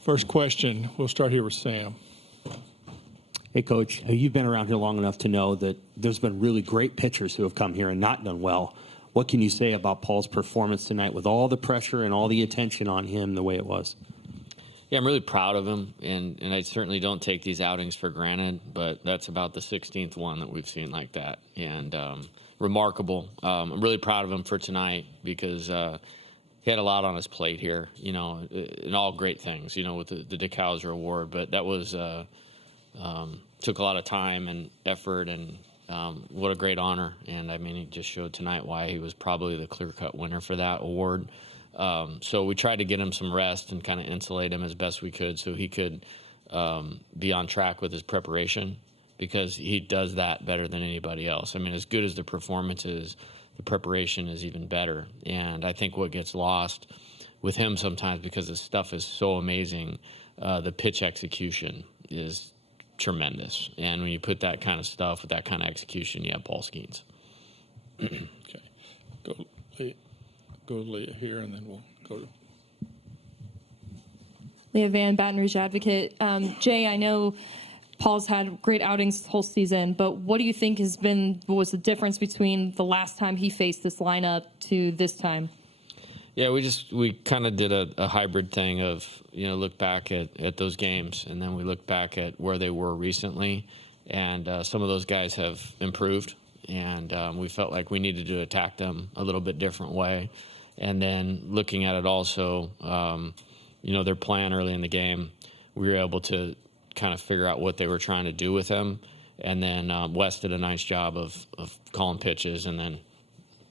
First question, we'll start here with Sam. Hey, Coach, you've been around here long enough to know that there's been really great pitchers who have come here and not done well. What can you say about Paul's performance tonight with all the pressure and all the attention on him the way it was? Yeah, I'm really proud of him, and I certainly don't take these outings for granted, but that's about the 16th one that we've seen like that, and remarkable. I'm really proud of him for tonight because he had a lot on his plate here, and all great things, with the DeKalser Award, but that was took a lot of time and effort, and what a great honor. And, he just showed tonight why he was probably the clear-cut winner for that award. So we tried to get him some rest and kind of insulate him as best we could so he could be on track with his preparation, because he does that better than anybody else. As good as the performance is, the preparation is even better. And I think what gets lost with him sometimes, because his stuff is so amazing, the pitch execution is tremendous. And when you put that kind of stuff with that kind of execution, you have Paul Skeens. Okay. Go Leah here, and then we'll go to Leah Van, Baton Rouge Advocate. Jay, I know Paul's had great outings the whole season, but what do you think was the difference between the last time he faced this lineup to this time? Yeah, we kind of did a hybrid thing of, look back at those games, and then we look back at where they were recently, and some of those guys have improved, and we felt like we needed to attack them a little bit different way. And then looking at it also, their plan early in the game, we were able to kind of figure out what they were trying to do with him. And then Wes did a nice job of calling pitches, and then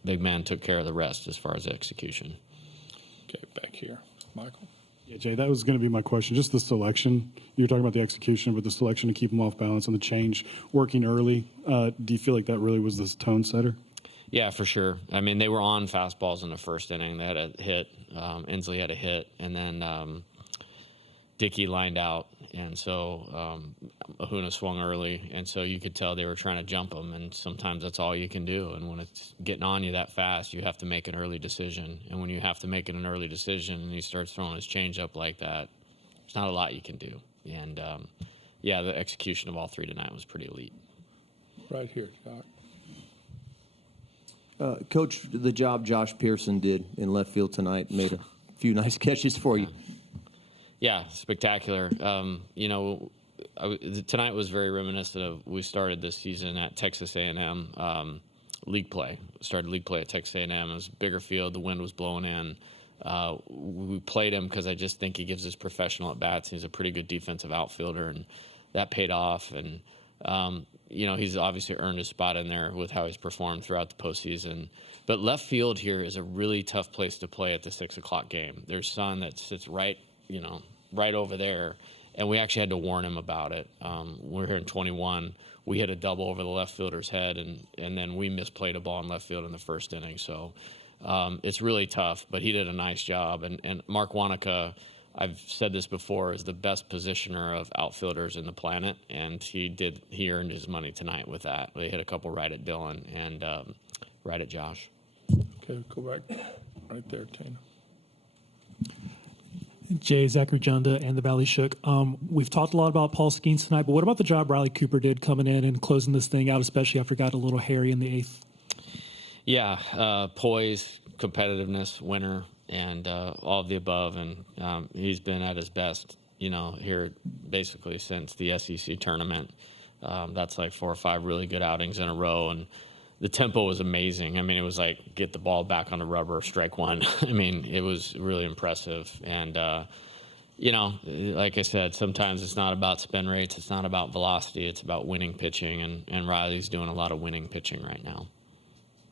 Big Man took care of the rest as far as execution. Okay, back here. Michael? Yeah, Jay, that was going to be my question. Just the selection. You were talking about the execution, but the selection to keep them off balance and the change working early. Do you feel like that really was the tone setter? Yeah, for sure. They were on fastballs in the first inning. They had a hit. Inslee had a hit, and then Dickey lined out, and so Ahuna swung early, and so you could tell they were trying to jump him, and sometimes that's all you can do. And when it's getting on you that fast, you have to make an early decision. And when you have to make an early decision and he starts throwing his changeup like that, there's not a lot you can do. And, the execution of all three tonight was pretty elite. Right here, Josh. Coach, the job Josh Pearson did in left field tonight made a few nice catches for you. Yeah, spectacular. Tonight was very reminiscent of we started this season at Texas A&M league play. Started league play at Texas A&M. It was a bigger field. The wind was blowing in. We played him because I just think he gives us professional at-bats. He's a pretty good defensive outfielder, and that paid off. And he's obviously earned his spot in there with how he's performed throughout the postseason. But left field here is a really tough place to play at the 6 o'clock game. There's sun that sits right over there, and we actually had to warn him about it. We're here in 21. We hit a double over the left fielder's head, and then we misplayed a ball in left field in the first inning. So it's really tough, but he did a nice job. And Mark Wanaka, I've said this before, is the best positioner of outfielders in the planet, and he earned his money tonight with that. They hit a couple right at Dylan and right at Josh. Okay, go back right there, Tina. Jay, Zachary Junda, and the Valley Shook. We've talked a lot about Paul Skeens tonight, but what about the job Riley Cooper did coming in and closing this thing out, especially after it got a little hairy in the eighth? Yeah, poise, competitiveness, winner, and all of the above. And he's been at his best, here basically since the SEC tournament. That's like 4 or 5 really good outings in a row. And the tempo was amazing. It was like get the ball back on the rubber, strike one. It was really impressive. And, like I said, sometimes it's not about spin rates. It's not about velocity. It's about winning pitching. And Riley's doing a lot of winning pitching right now.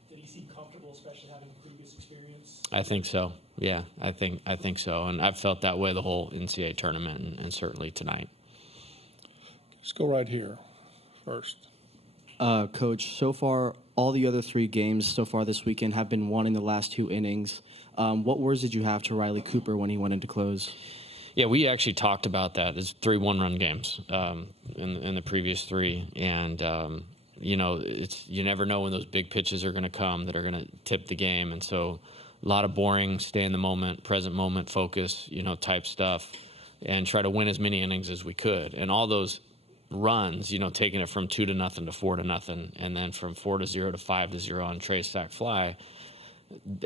Did he seem comfortable, especially having previous experience? I think so. Yeah, I think so. And I've felt that way the whole NCAA tournament and certainly tonight. Let's go right here first. Coach, so far, all the other 3 games so far this weekend have been won in the last 2 innings. What words did you have to Riley Cooper when he went into close? Yeah, we actually talked about that. It's 3 one-run games in the previous 3. And, you never know when those big pitches are going to come that are going to tip the game. And so a lot of boring, stay in the moment, present moment focus, type stuff. and try to win as many innings as we could. And all those runs, taking it from 2-0 to 4-0, and then from 4-0 to 5-0 on Trey's sac fly,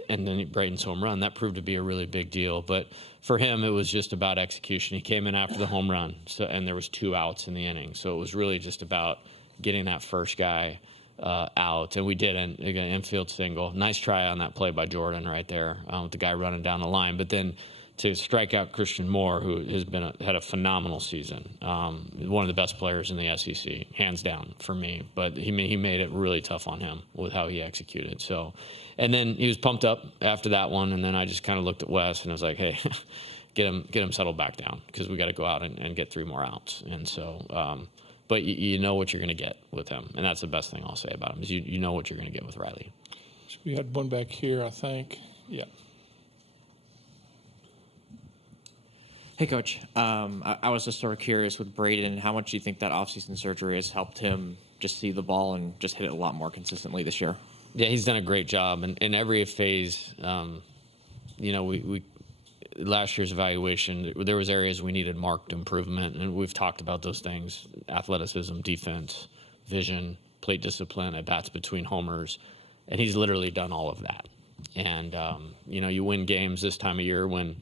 and then Braden's home run, that proved to be a really big deal. But for him, it was just about execution. He came in after the home run, and there was 2 outs in the inning. So it was really just about getting that first guy out. And we did an infield single. Nice try on that play by Jordan right there with the guy running down the line. But then to strike out Christian Moore, who has had a phenomenal season, one of the best players in the SEC, hands down for me. But he made it really tough on him with how he executed. So, and then he was pumped up after that one, and then I just kind of looked at Wes and I was like, hey, get him settled back down because we got to go out and get 3 more outs. And so, but you know what you're going to get with him, and that's the best thing I'll say about him is you know what you're going to get with Riley. So we had one back here, I think. Yeah. Hey, Coach. I was just sort of curious with Braden, how much do you think that offseason surgery has helped him just see the ball and just hit it a lot more consistently this year? Yeah, he's done a great job. And in every phase, we last year's evaluation, there was areas we needed marked improvement, and we've talked about those things: athleticism, defense, vision, plate discipline, at-bats between homers. And he's literally done all of that. And, you win games this time of year when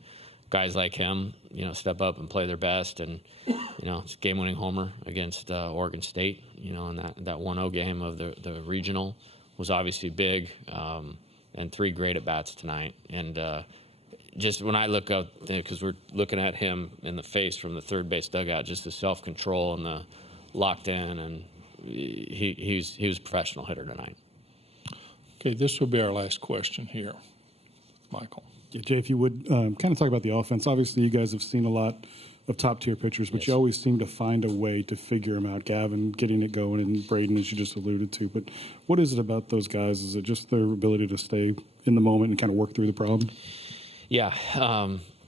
guys like him, step up and play their best. And, it's game-winning homer against Oregon State, in that 1-0 game of the regional was obviously big, and 3 great at-bats tonight. And just when I look out, because we're looking at him in the face from the third base dugout, just the self-control and the locked in, and he was a professional hitter tonight. Okay, this will be our last question here. Michael. Yeah, Jay, if you would kind of talk about the offense. Obviously, you guys have seen a lot of top-tier pitchers, but Yes. you always seem to find a way to figure them out. Gavin getting it going, and Braden, as you just alluded to. But what is it about those guys? Is it just their ability to stay in the moment and kind of work through the problem? Yeah,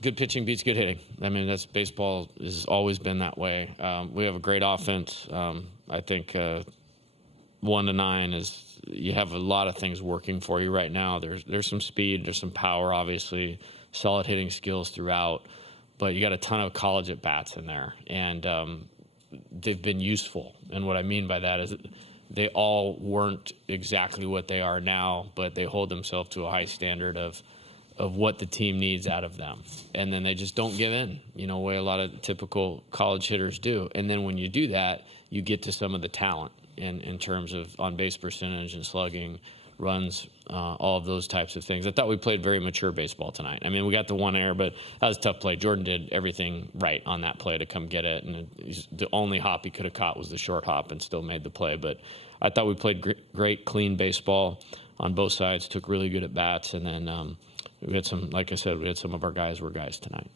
good pitching beats good hitting. I mean, that's baseball has always been that way. We have a great offense. I think 1 to 9 is you have a lot of things working for you right now. There's some speed, there's some power, obviously, solid hitting skills throughout, but you got a ton of college at bats in there, and they've been useful. And what I mean by that is that they all weren't exactly what they are now, but they hold themselves to a high standard of what the team needs out of them. And then they just don't give in, the way a lot of typical college hitters do. And then when you do that, you get to some of the talent in terms of on-base percentage and slugging, runs, all of those types of things. I thought we played very mature baseball tonight. I mean, we got the 1 error, but that was a tough play. Jordan did everything right on that play to come get it, and the only hop he could have caught was the short hop and still made the play. But I thought we played great, clean baseball on both sides, took really good at-bats, and then we had some, like I said, we had some of our guys were guys tonight.